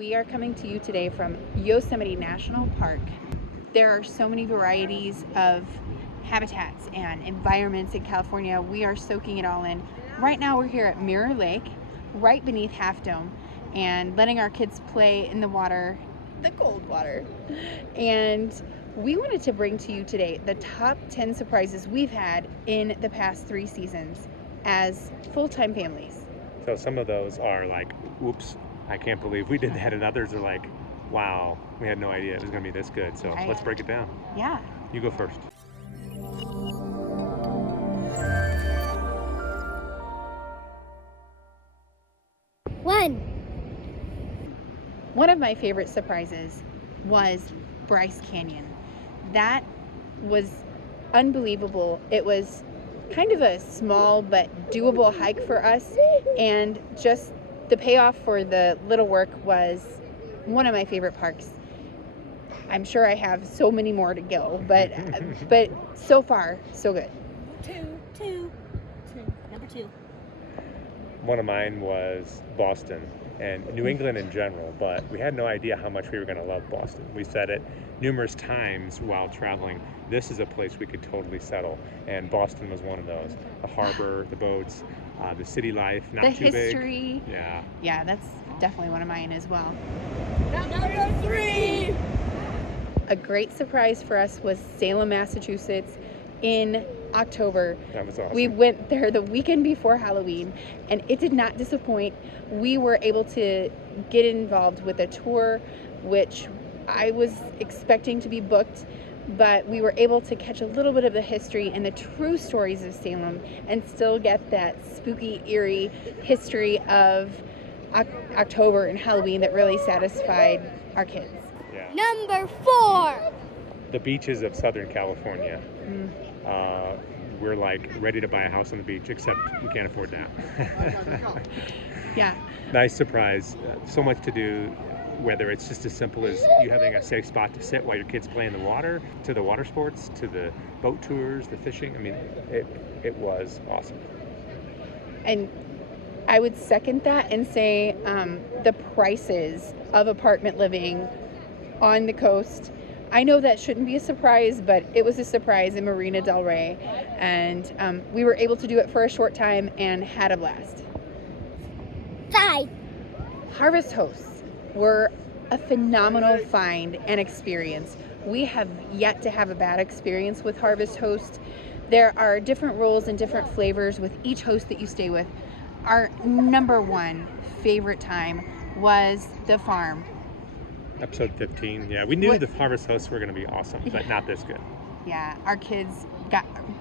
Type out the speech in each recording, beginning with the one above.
We are coming to you today from Yosemite National Park. There are so many varieties of habitats and environments in California. We are soaking it all in. Right now we're here at Mirror Lake, right beneath Half Dome, and letting our kids play in the water, the cold water. And we wanted to bring to you today the top 10 surprises we've had in the past 3 seasons as full-time families. So some of those are like, oops, I can't believe we did that, and others are like, wow, we had no idea it was going to be this good. So let's break it down. Yeah. You go first. One of my favorite surprises was Bryce Canyon. That was unbelievable. It was kind of a small but doable hike for us, and just the payoff for the little work was one of my favorite parks. I'm sure I have so many more to go, but so far, so good. Number two. One of mine was Boston and New England in general, but we had no idea how much we were going to love Boston. We said it numerous times while traveling. This is a place we could totally settle, and Boston was one of those. The harbor, the boats, the city life, not the too history. big. Yeah, that's definitely one of mine as well. Number three. A great surprise for us was Salem, Massachusetts in October. That was awesome. We went there the weekend before Halloween, and it did not disappoint. We were able to get involved with a tour, which I was expecting to be booked, but we were able to catch a little bit of the history and the true stories of Salem and still get that spooky, eerie history of October and Halloween that really satisfied our kids. Yeah. Number four. The beaches of Southern California. We're like ready to buy a house on the beach, except we can't afford that. Yeah. Nice surprise. So much to do, whether it's just as simple as you having a safe spot to sit while your kids play in the water, to the water sports, to the boat tours, the fishing. I mean, it was awesome. And I would second that and say the prices of apartment living on the coast. I know that shouldn't be a surprise, but it was a surprise in Marina del Rey, and we were able to do it for a short time and had a blast. 5. Harvest hosts were a phenomenal find and experience. We have yet to have a bad experience with Harvest host. There are different roles and different flavors with each host that you stay with. Our number one favorite time was the farm. Episode 15. Yeah, we knew the harvest hosts were going to be awesome, but not this good. Yeah, our kids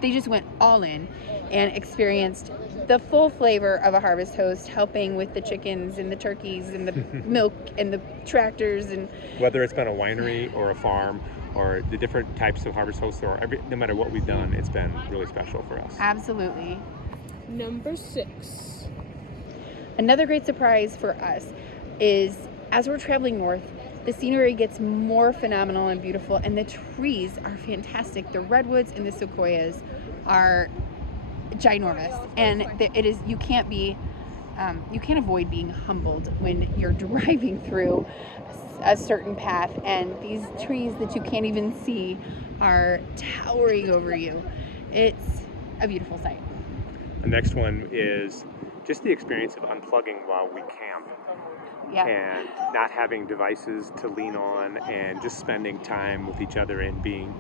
they just went all in and experienced the full flavor of a harvest host, helping with the chickens and the turkeys and the milk and the tractors, and whether it's been a winery or a farm or the different types of harvest hosts there are, no matter what we've done, it's been really special for us. Absolutely. Number 6. Another great surprise for us is as we're traveling north, the scenery gets more phenomenal and beautiful, and the trees are fantastic. The redwoods and the sequoias are ginormous, and you can't avoid being humbled when you're driving through a certain path, and these trees that you can't even see are towering over you. It's a beautiful sight. The next one is just the experience of unplugging while we camp. Yeah. And not having devices to lean on, and just spending time with each other and being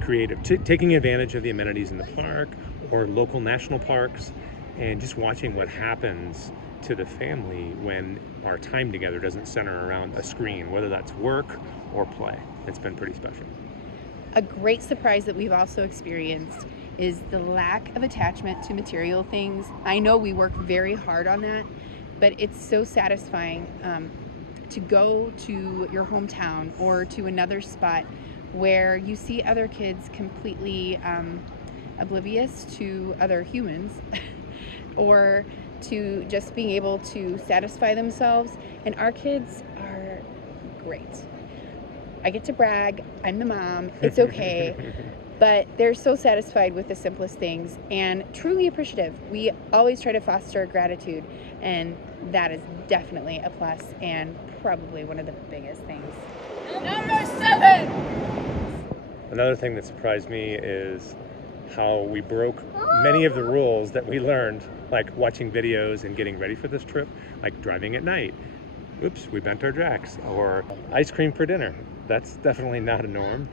creative, taking advantage of the amenities in the park or local national parks, and just watching what happens to the family when our time together doesn't center around a screen, whether that's work or play. It's been pretty special. A great surprise that we've also experienced is the lack of attachment to material things. I know we work very hard on that, but it's so satisfying to go to your hometown or to another spot where you see other kids completely oblivious to other humans or to just being able to satisfy themselves. And our kids are great. I get to brag, I'm the mom, it's okay. But they're so satisfied with the simplest things and truly appreciative. We always try to foster gratitude, and that is definitely a plus and probably one of the biggest things. Number 7. Another thing that surprised me is how we broke many of the rules that we learned, like watching videos and getting ready for this trip, like driving at night. Oops, we bent our jacks. Or ice cream for dinner. That's definitely not a norm.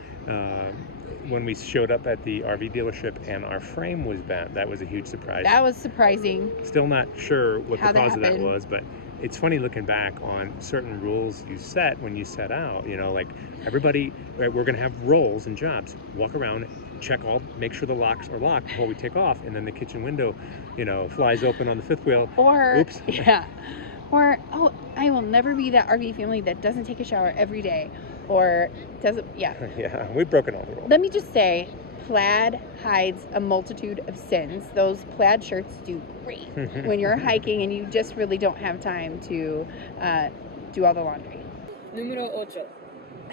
When we showed up at the RV dealership and our frame was bent, that was a huge surprise. That was surprising. Still not sure what How the that cause of that happened. was, but it's funny looking back on certain rules you set when you set out. You know, like everybody, right, we're going to have roles and jobs. Walk around, make sure the locks are locked before we take off, and then the kitchen window, flies open on the fifth wheel. Or, Oops. yeah. Or, oh, I will never be that RV family that doesn't take a shower every day. Or doesn't, yeah. Yeah, we've broken all the rules. Let me just say, plaid hides a multitude of sins. Those plaid shirts do great when you're hiking and you just really don't have time to do all the laundry. Numero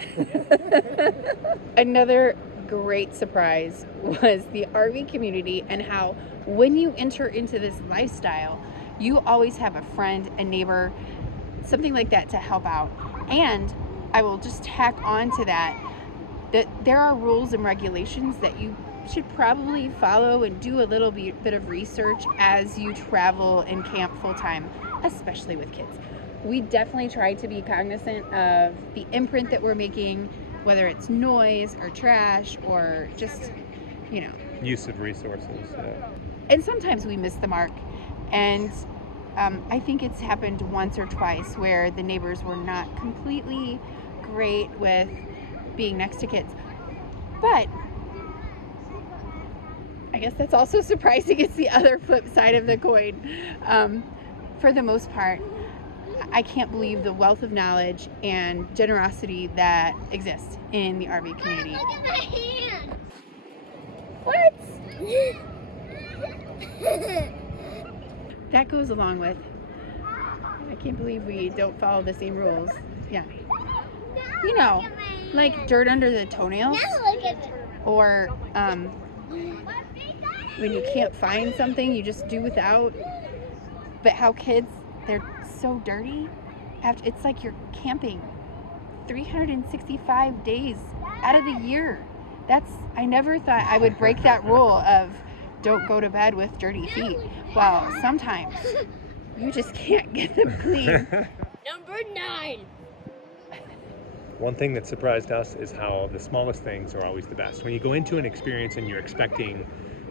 8. Another great surprise was the RV community and how when you enter into this lifestyle, you always have a friend, a neighbor, something like that to help out. And I will just tack on to that there are rules and regulations that you should probably follow and do a little bit of research as you travel and camp full time, especially with kids. We definitely try to be cognizant of the imprint that we're making, whether it's noise or trash or just, Use of resources. and sometimes we miss the mark. And I think it's happened once or twice where the neighbors were not completely great with being next to kids. But I guess that's also surprising. It's the other flip side of the coin. For the most part, I can't believe the wealth of knowledge and generosity that exists in the RV community. Look at my hand. What? That goes along with, I can't believe we don't follow the same rules. Yeah. Like dirt under the toenails, Now look at it. or when you can't find something, you just do without. But how kids, they're so dirty. It's like you're camping 365 days out of the year. I never thought I would break that rule of don't go to bed with dirty feet. Well, sometimes you just can't get them clean. Number 9. One thing that surprised us is how the smallest things are always the best. When you go into an experience and you're expecting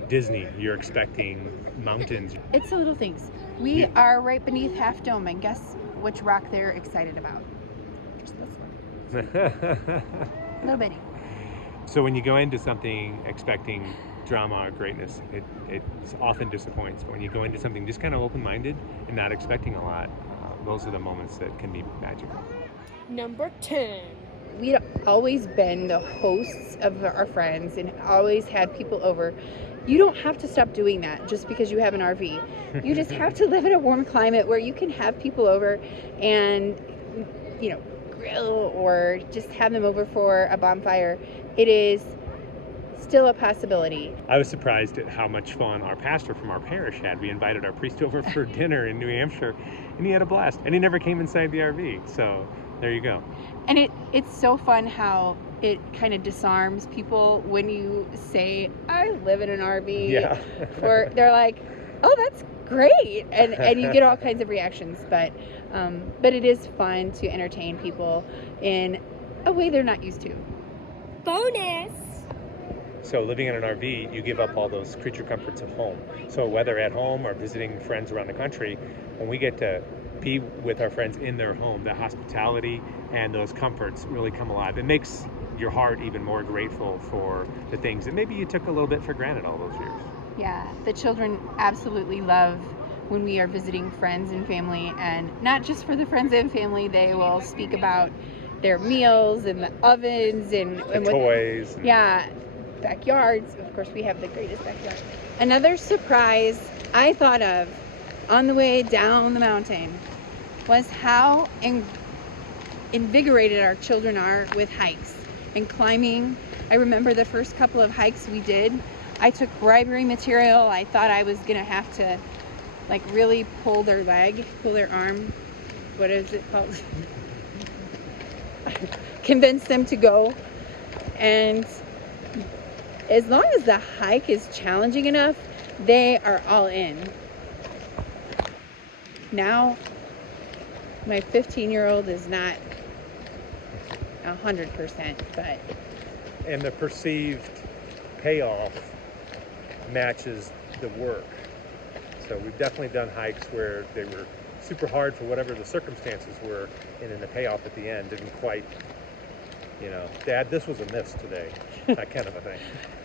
Disney, you're expecting mountains. It's the little things. We are right beneath Half Dome, and guess which rock they're excited about? Just this one. Little bitty. So when you go into something expecting drama or greatness, it often disappoints. But when you go into something just kind of open-minded and not expecting a lot, those are the moments that can be magical. Number 10. We'd always been the hosts of our friends and always had people over. You don't have to stop doing that just because you have an RV. You just have to live in a warm climate where you can have people over and, grill or just have them over for a bonfire. It is still a possibility. I was surprised at how much fun our pastor from our parish had. We invited our priest over for dinner in New Hampshire, and he had a blast. And he never came inside the RV, so there you go. And it's so fun how it kind of disarms people when you say, I live in an RV. Yeah. Or they're like, oh, that's great. And you get all kinds of reactions. But it is fun to entertain people in a way they're not used to. Bonus. So living in an RV, you give up all those creature comforts of home. So whether at home or visiting friends around the country, when we get to be with our friends in their home, the hospitality and those comforts really come alive. It makes your heart even more grateful for the things that maybe you took a little bit for granted all those years. Yeah, the children absolutely love when we are visiting friends and family, and not just for the friends and family, they will speak about their meals and the ovens and Toys. Yeah, backyards. Of course, we have the greatest backyard. Another surprise I thought of on the way down the mountain was how invigorated our children are with hikes and climbing. I remember the first couple of hikes we did, I took bribery material. I thought I was gonna have to like really pull their leg, pull their arm. What is it called? Convince them to go. And as long as the hike is challenging enough, they are all in. Now, my 15-year-old is not 100%, but And the perceived payoff matches the work. So we've definitely done hikes where they were super hard for whatever the circumstances were, and then the payoff at the end didn't quite, Dad, this was a miss today, that kind of a thing.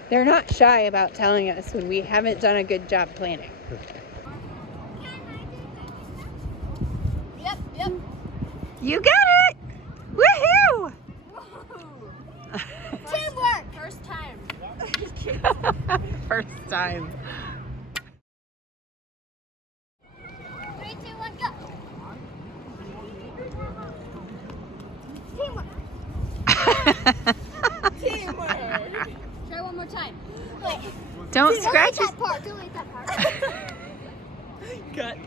they're not shy about telling us when we haven't done a good job planning. Yep. You got it! Woohoo! Teamwork. First time. First time. 3, 2, 1, go. Teamwork. Teamwork. Try one more time. Wait. Don't Don't scratch like his... that part. Don't like that part. Cut.